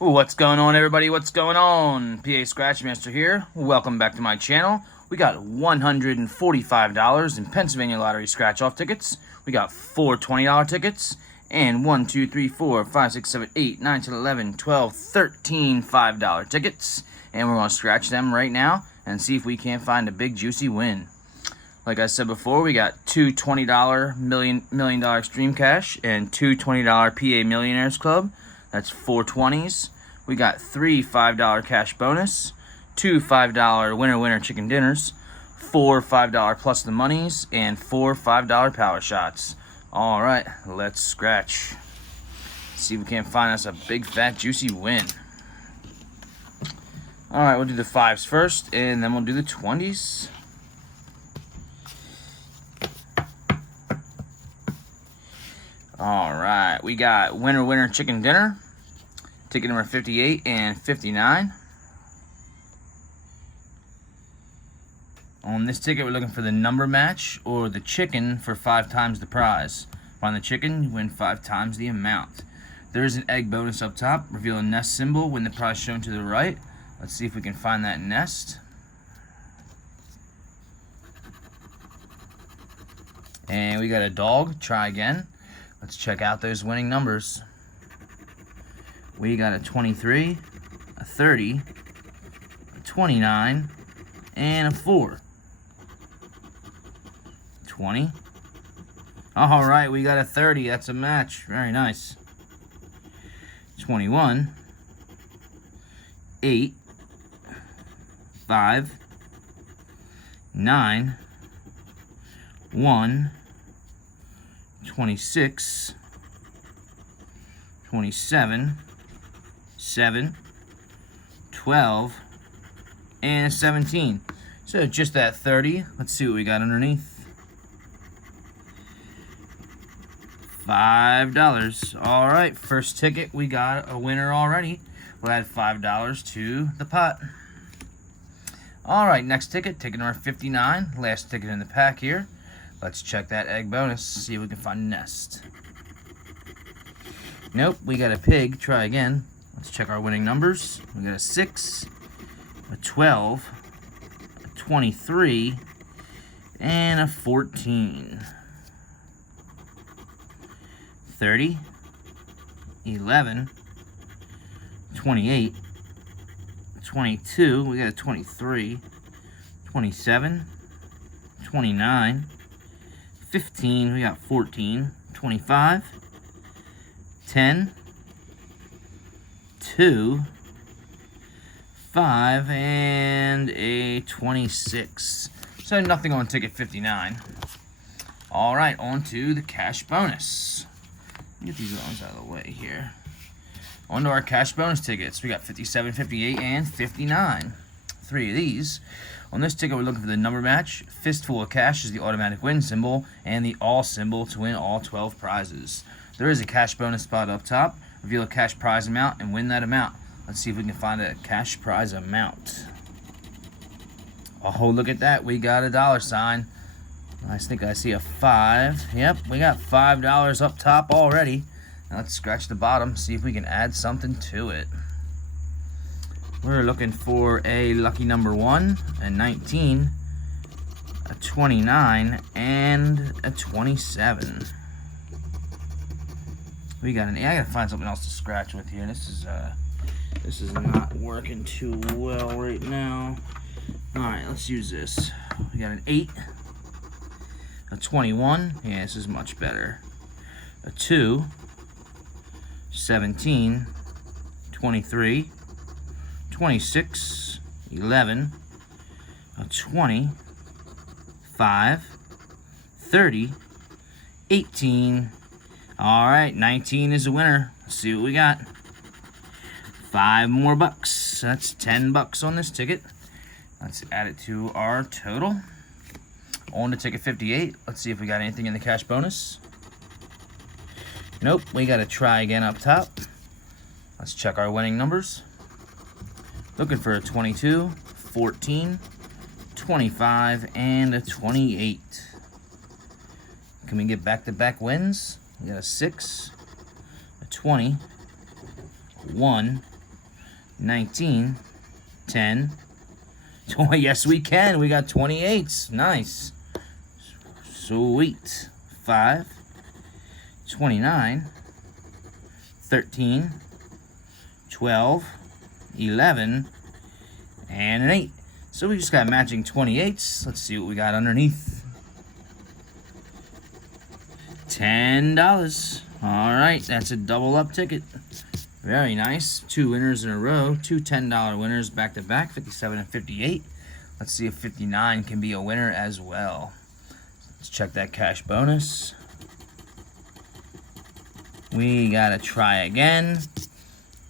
What's going on, everybody? What's going on? PA Scratchmaster here. Welcome back to my channel. We got $145 in Pennsylvania Lottery scratch-off tickets. We got four $20 tickets. And 1, 2, 3, 4, 5, 6, 7, 8, 9, 10, 11, 12, 13 $5 tickets. And we're going to scratch them right now and see if we can't find a big juicy win. Like I said before, we got two $20 million dollar Extreme Cash and two $20 PA Millionaires Club. That's four 20s. We got three $5 cash bonus, two $5 winner chicken dinners, four $5 plus the monies, and four $5 power shots. All right, let's scratch. See if we can't find us a big fat juicy win. All right, we'll do the 5s first, and then we'll do the 20s. All right, we got winner chicken dinner, ticket number 58 and 59. On this ticket, we're looking for the number match or the chicken for 5 times the prize. Find the chicken, you win 5 times the amount. There is an egg bonus up top. Reveal a nest symbol when the prize shown to the right. Let's see if we can find that nest. And we got a dog. Try again. Let's check out those winning numbers. We got a 23, a 30, a 29, and a 4. 20. All right, we got a 30. That's a match. Very nice. 21, 8, 5, 9, 1, 26, 27, 7, 12, and 17. So just that 30. Let's see what we got underneath. $5. All right, first ticket, we got a winner already. We'll add $5 to the pot. All right, next ticket, ticket number 59. Last ticket in the pack here. Let's check that egg bonus, see if we can find a nest. Nope, we got a pig. Try again. Let's check our winning numbers. We got a 6, a 12, a 23, and a 14. 30, 11, 28, 22, we got a 23, 27, 29, 15, we got 14, 25, 10, 2, 5, and a 26. So nothing on ticket 59. All right, on to the cash bonus. Get these ones out of the way here. On to our cash bonus tickets. We got 57, 58, and 59. 3 of these. On this ticket, we're looking for the number match. Fistful of cash is the automatic win symbol, and the all symbol to win all 12 prizes. There is a cash bonus spot up top. Reveal a cash prize amount and win that amount. Let's see if we can find a cash prize amount. Oh, look at that. We got a dollar sign. I think I see a 5. Yep, we got $5 up top already. Now let's scratch the bottom, see if we can add something to it. We're looking for a lucky number 1, a 19, a 29, and a 27. We got an 8. I gotta find something else to scratch with here. This is not working too well right now. Alright, let's use this. We got an 8. A 21, yeah, this is much better. A 2, 17, 23, 26, 11, a 20, 5, 30, 18. All right, 19 is a winner. Let's see what we got. 5 more bucks. That's $10 on this ticket. Let's add it to our total. On to ticket 58. Let's see if we got anything in the cash bonus. Nope, we got to try again up top. Let's check our winning numbers. Looking for a 22, 14, 25, and a 28. Can we get back-to-back wins? We got a 6, a 20, 1, 19, 10, 20. Yes, we can. We got 28s. Nice. Sweet. 5, 29, 13, 12, 11, and an 8. So we just got matching 28s. Let's see what we got underneath. $10. All right, that's a double up ticket. Very nice. 2 winners in a row. 2 $10 winners back to back, 57 and 58. Let's see if 59 can be a winner as well. Let's check that cash bonus. We gotta try again.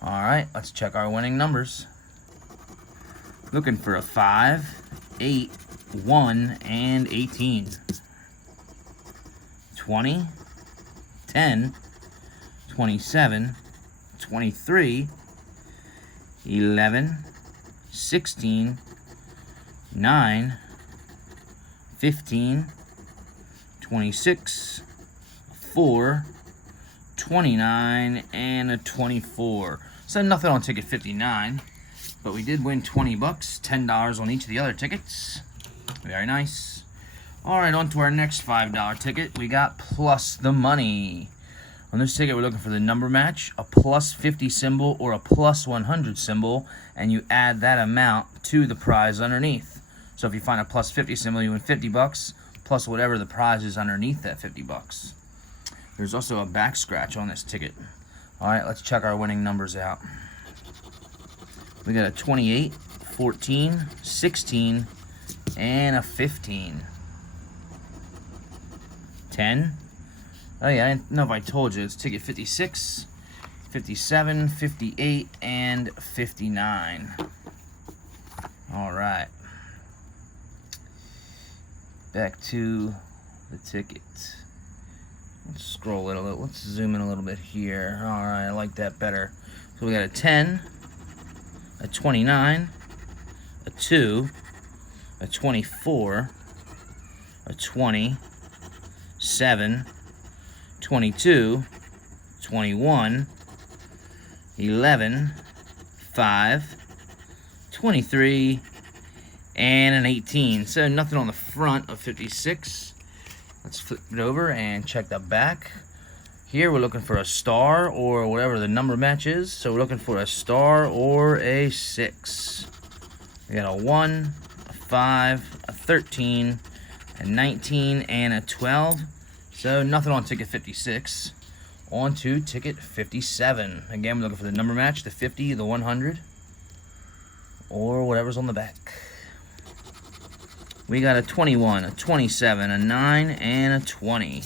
All right, let's check our winning numbers. Looking for a 5, 8, 1, and 18. 20, 10, 27, 23, 11, 16, 9, 15, 26, 4, 29, and a 24. So nothing on ticket 59, but we did win 20 bucks, $10 on each of the other tickets. Very nice. All right, on to our next $5 ticket. We got plus the money. On this ticket, we're looking for the number match, a plus 50 symbol or a plus 100 symbol, and you add that amount to the prize underneath. So if you find a plus 50 symbol, you win 50 bucks, plus whatever the prize is underneath that 50 bucks. There's also a back scratch on this ticket. All right, let's check our winning numbers out. We got a 28, 14, 16, and a 15. 10. Oh yeah, I didn't know if I told you. It's ticket 56, 57, 58, and 59. All right. Back to the ticket. Let's scroll it a little. Let's zoom in a little bit here. All right, I like that better. So we got a 10, a 29, a 2, a 24, a 20, 7, 22, 21, 11, 5, 23, and an 18. So nothing on the front of 56. Let's flip it over and check the back. Here we're looking for a star or whatever the number match is. So we're looking for a star or a 6. We got a 1, a 5, a 13, a 19, and a 12. So nothing on ticket 56. On to ticket 57. Again, we're looking for the number match, the 50, the 100, or whatever's on the back. We got a 21, a 27, a 9, and a 20.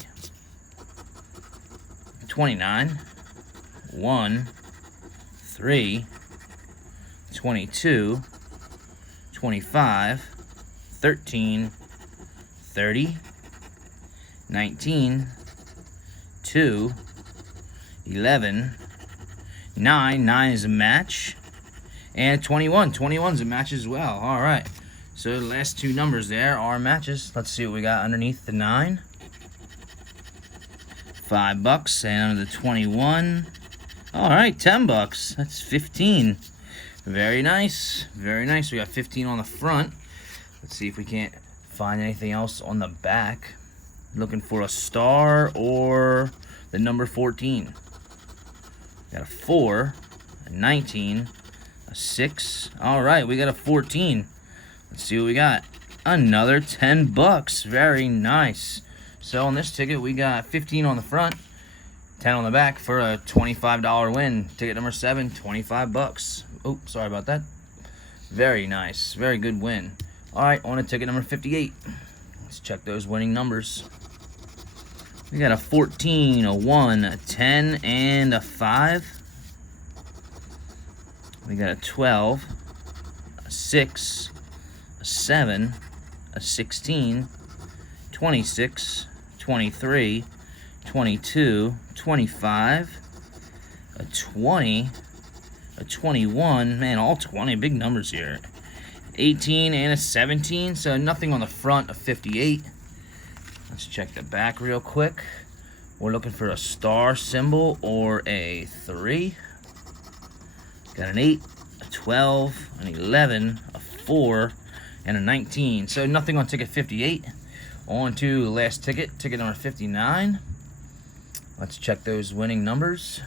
29, 1, 3, 22, 25, 13, 30, 19, 2, 11, 9. 9 is a match. And 21. 21 is a match as well. All right. So the last 2 numbers there are matches. Let's see what we got underneath the 9. $5. And under the 21. All right, $10. That's 15. Very nice. Very nice. We got 15 on the front. Let's see if we can't find anything else on the back. Looking for a star or the number 14. Got a 4, a 19, a 6. All right, we got a 14. Let's see what we got. Another $10. Very nice. So on this ticket, we got 15 on the front, 10 on the back for a $25 win. Ticket number 7, 25 bucks. Oh, sorry about that. Very nice. Very good win. All right, on to ticket number 58. Let's check those winning numbers. We got a 14, a 1, a 10, and a 5. We got a 12, a 6, a 7, a 16, 26, 23, 22, 25, a 20, a 21. Man, all 20, big numbers here. 18 and a 17, so nothing on the front of 58. Let's check the back real quick. We're looking for a star symbol or a 3. Got an 8, a 12, an 11, a 4, and a 19. So nothing on ticket 58. On to the last ticket, ticket number 59. Let's check those winning numbers.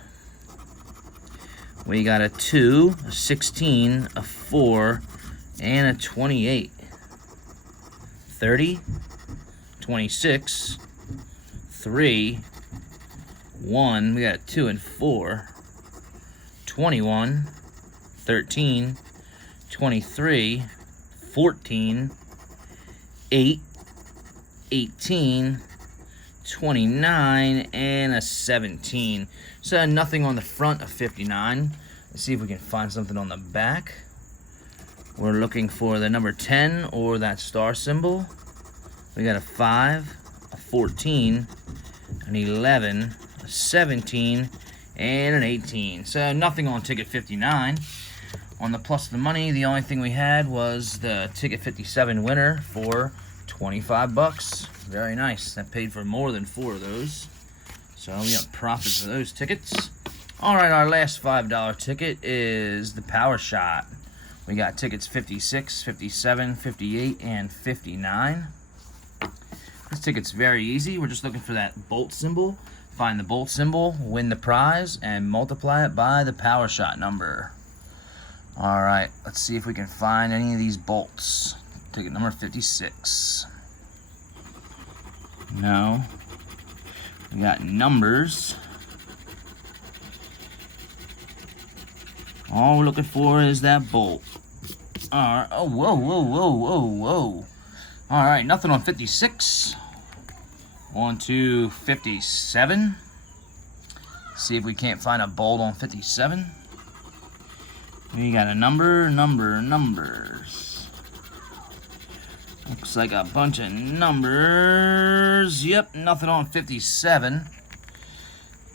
We got a 2, a 16, a 4, and a 28. 30, 26, 3, 1. We got a 2 and 4. 21, 13, 23, 14, 8, 18, 29, and a 17. So nothing on the front of 59. Let's see if we can find something on the back. We're looking for the number 10 or that star symbol. We got a 5, a 14, an 11, a 17, and an 18. So nothing on ticket 59. On the plus of the money, the only thing we had was the ticket 57 winner for 25 bucks. Very nice. That paid for more than 4 of those. So we got profits for those tickets. All right, our last $5 ticket is the Power Shot. We got tickets 56, 57, 58, and 59. This ticket's very easy. We're just looking for that bolt symbol. Find the bolt symbol, win the prize, and multiply it by the Power Shot number. Alright, let's see if we can find any of these bolts. Ticket number 56. No. We got numbers. All we're looking for is that bolt. Alright, oh, whoa. Alright, nothing on 56. On to 57. See if we can't find a bolt on 57. We got a numbers. Looks like a bunch of numbers. Yep, nothing on 57.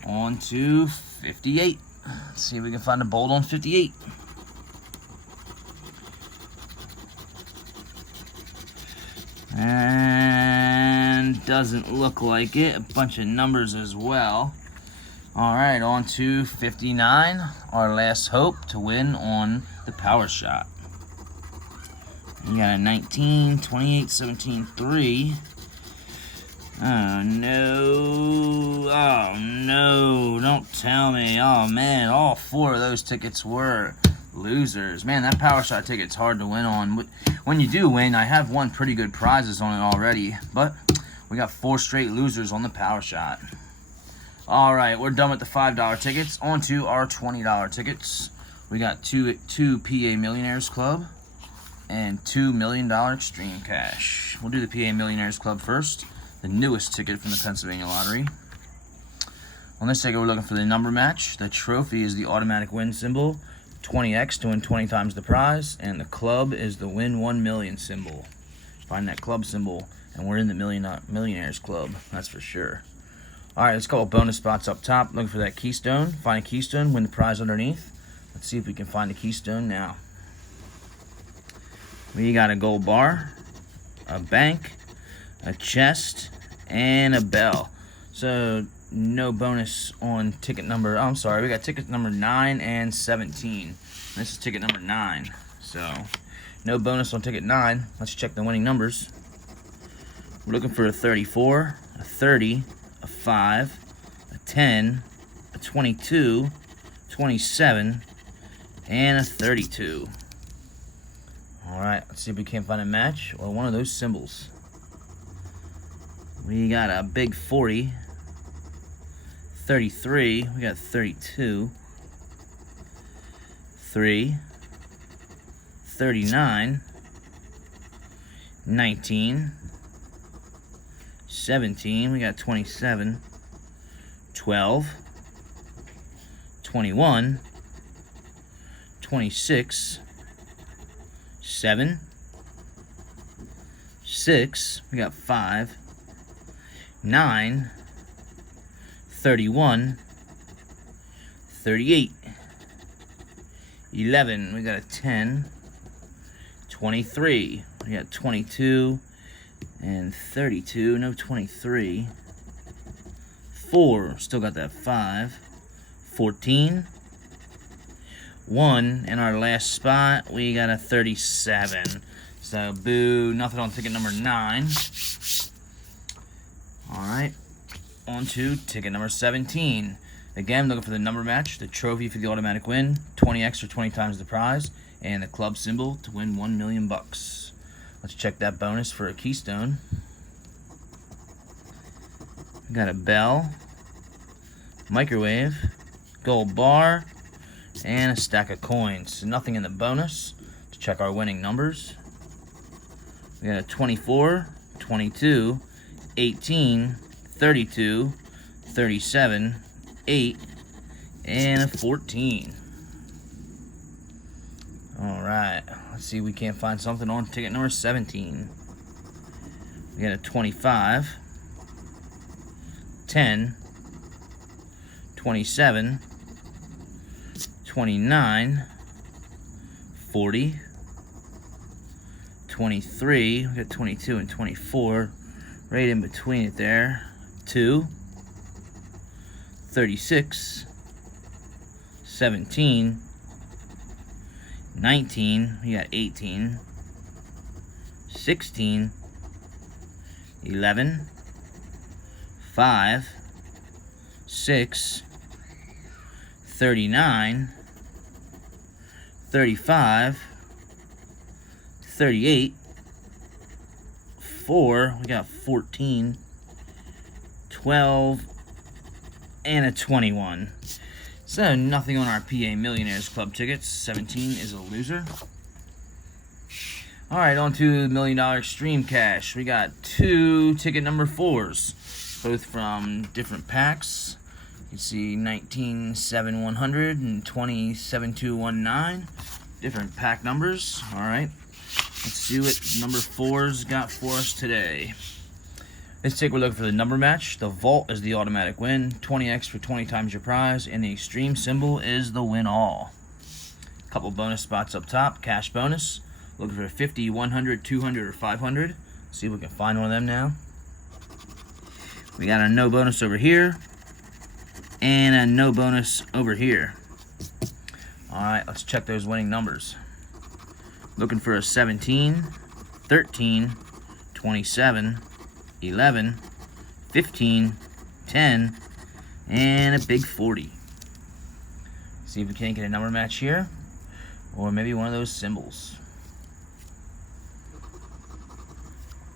On to 58. Let's see if we can find a bolt on 58. And doesn't look like it. A bunch of numbers as well. Alright, on to 59. Our last hope to win on the Power Shot. We got a 19, 28, 17, 3. Oh no, don't tell me. Oh man, all 4 of those tickets were losers. Man, that Power Shot ticket's hard to win on. When you do win, I have won pretty good prizes on it already, but we got 4 straight losers on the Power Shot. Alright, we're done with the $5 tickets. On to our $20 tickets. We got two PA Millionaires Club and $2 million Extreme Cash. We'll do the PA Millionaires Club first. The newest ticket from the Pennsylvania Lottery. On this ticket, we're looking for the number match. The trophy is the automatic win symbol, 20x to win 20 times the prize, and the club is the win 1 million symbol. Find that club symbol, and we're in the Millionaires Club, that's for sure. Alright, let's call bonus spots up top. Looking for that keystone. Find a keystone, win the prize underneath. Let's see if we can find a keystone now. We got a gold bar, a bank, a chest, and a bell. So no bonus on ticket number, oh, I'm sorry, we got ticket number 9 and 17. This is ticket number 9. So no bonus on ticket 9. Let's check the winning numbers. We're looking for a 34, a 30, a 5, a 10, a 22, 27, and a 32. Alright, let's see if we can't find a match or one of those symbols. We got a big 40, 33, we got 32, 3, 39, 19, 17, we got 27, 12, 21, 26, 7, 6, we got 5, 9, 31, 38, 11, we got a 10, 23, we got 22, and 32, no 23, 4, still got that 5, 14, 1 in our last spot. We got a 37. So, boo, nothing on ticket number 9. Alright, on to ticket number 17. Again, looking for the number match, the trophy for the automatic win, 20x or 20 times the prize, and the club symbol to win $1 million bucks. Let's check that bonus for a keystone. We got a bell, microwave, gold bar, and a stack of coins. So nothing in the bonus. To check our winning numbers, we got a 24, 22, 18, 32, 37, 8, and a 14. Alright, let's see if we can't find something on ticket number 17. We got a 25, 10, 27, 29, 40, 23, we got 22 and 24, right in between it there, 2, 36, 17, 19, we got 18, 16, 11, 5, 6, 39, 35, 38, 4, we got 14, 12, and a 21. So nothing on our PA Millionaires Club tickets. 17 is a loser. Alright, on to $1 Million Extreme Cash. We got 2 ticket number 4s, both from different packs. You see 19-7-100 and 20-7-2-19. Different pack numbers. Alright, let's see what number 4's got for us today. Let's take a look for the number match. The vault is the automatic win, 20x for 20 times your prize, and the extreme symbol is the win all. Couple bonus spots up top, cash bonus. Looking for 50, 100, 200, or 500. See if we can find one of them now. We got a no bonus over here, and a no bonus over here. Alright, let's check those winning numbers. Looking for a 17, 13, 27, 11, 15, 10, and a big 40. See if we can't get a number match here, or maybe one of those symbols.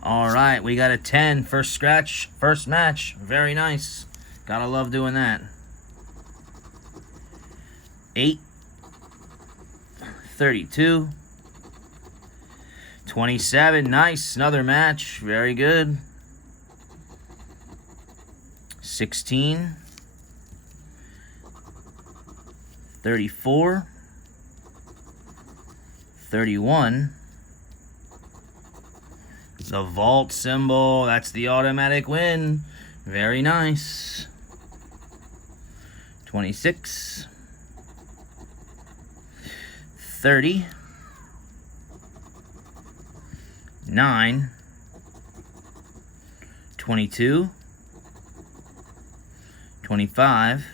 Alright, we got a 10, first scratch, first match. Very nice. Gotta love doing that. 8, 32, 27, nice, another match, very good. 16, 34, 31, the vault symbol, that's the automatic win, very nice. 26, 30, 9, 22, 25,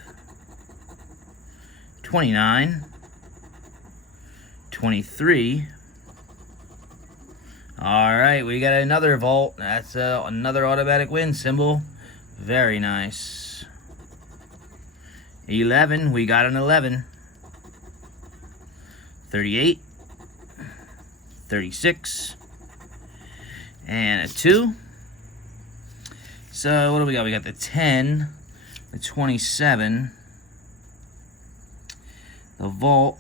29, 23. Alright, we got another vault. That's another automatic win symbol. Very nice. 11, we got an 11. 38, 36, and a 2. So, what do we got? We got the 10, the 27, the vault,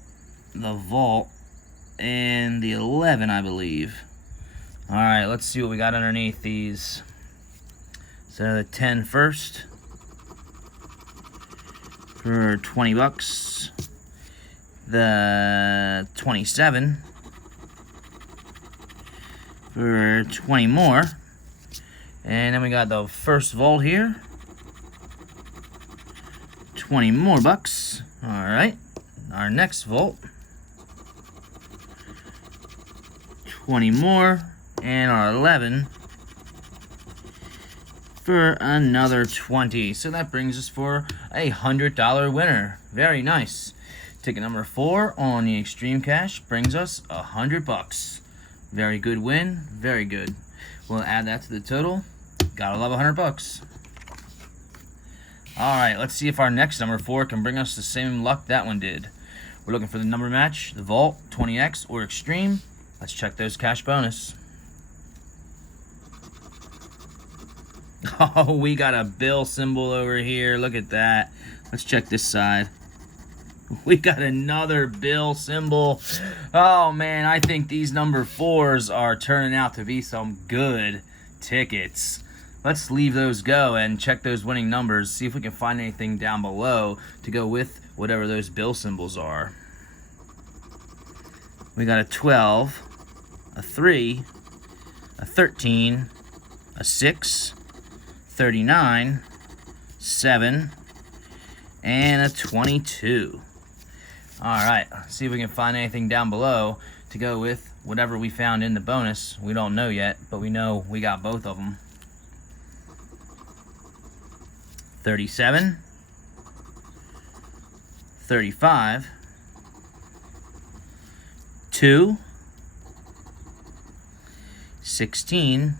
and the 11, I believe. Alright, let's see what we got underneath these. So, the 10 first for 20 bucks. The 27 for 20 more. And then we got the first vault here. 20 more bucks. Alright. Our next vault. 20 more. And our 11 for another 20. So that brings us for a $100 winner. Very nice. Ticket number 4 on the Extreme Cash brings us $100. Very good win. Very good. We'll add that to the total. Gotta love $100. Alright, let's see if our next number 4 can bring us the same luck that one did. We're looking for the number match, the Vault, 20X, or Extreme. Let's check those cash bonus. Oh, we got a bill symbol over here. Look at that. Let's check this side. We got another bill symbol. Oh, man, I think these number 4s are turning out to be some good tickets. Let's leave those go and check those winning numbers. See if we can find anything down below to go with whatever those bill symbols are. We got a 12, a 3, a 13, a 6, 39, 7, and a 22. Alright, see if we can find anything down below to go with whatever we found in the bonus. We don't know yet, but we know we got both of them. 37, 35, 2, 16,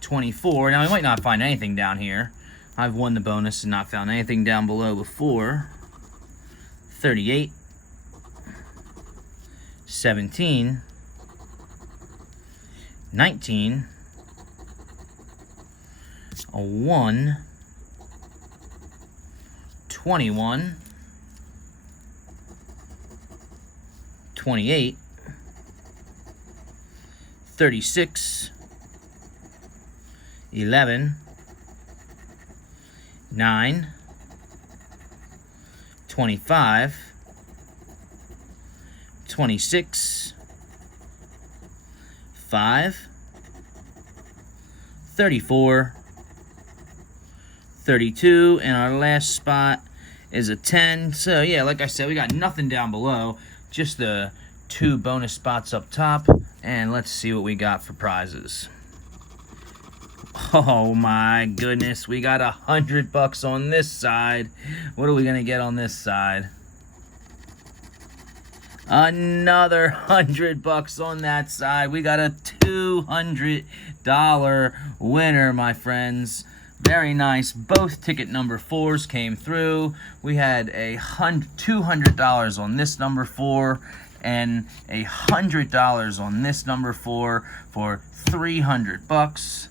24. Now, we might not find anything down here. I've won the bonus and not found anything down below before. 38, 17, 19, a 1, 21, 28, 36, 11, 9, 25, 26, 5, 34, 32, and our last spot is a 10. So yeah, like I said, we got nothing down below, just the 2 bonus spots up top, and let's see what we got for prizes. Oh my goodness, we got $100 on this side. What are we gonna get on this side? Another $100 on that side. We got a $200 winner, my friends. Very nice. Both ticket number 4s came through. We had a $200 on this number 4 and $100 on this number 4 for $300.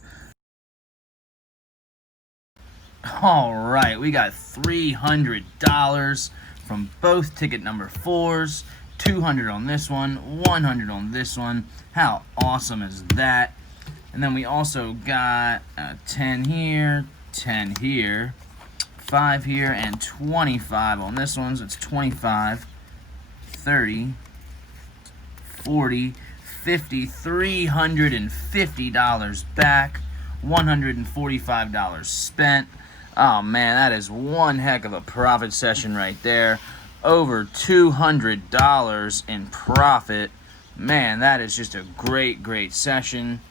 All right, we got $300 from both ticket number 4s. 200 on this one, 100 on this one. How awesome is that? And then we also got 10 here, 10 here, 5 here, and 25 on this one. So it's 25, 30, 40, 50, $350 back, $145 spent. Oh man, that is one heck of a profit session right there. Over $200 in profit. Man, that is just a great, great session.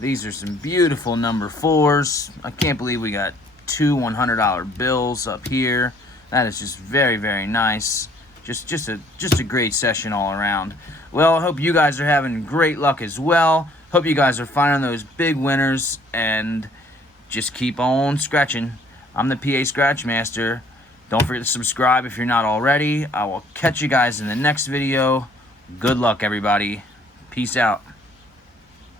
These are some beautiful number 4s. I can't believe we got 2 $100 bills up here. That is just very, very nice. Just a great session all around. Well, I hope you guys are having great luck as well. Hope you guys are finding those big winners and just keep on scratching. I'm the PA Scratch Master. Don't forget to subscribe if you're not already. I will catch you guys in the next video. Good luck, everybody. Peace out.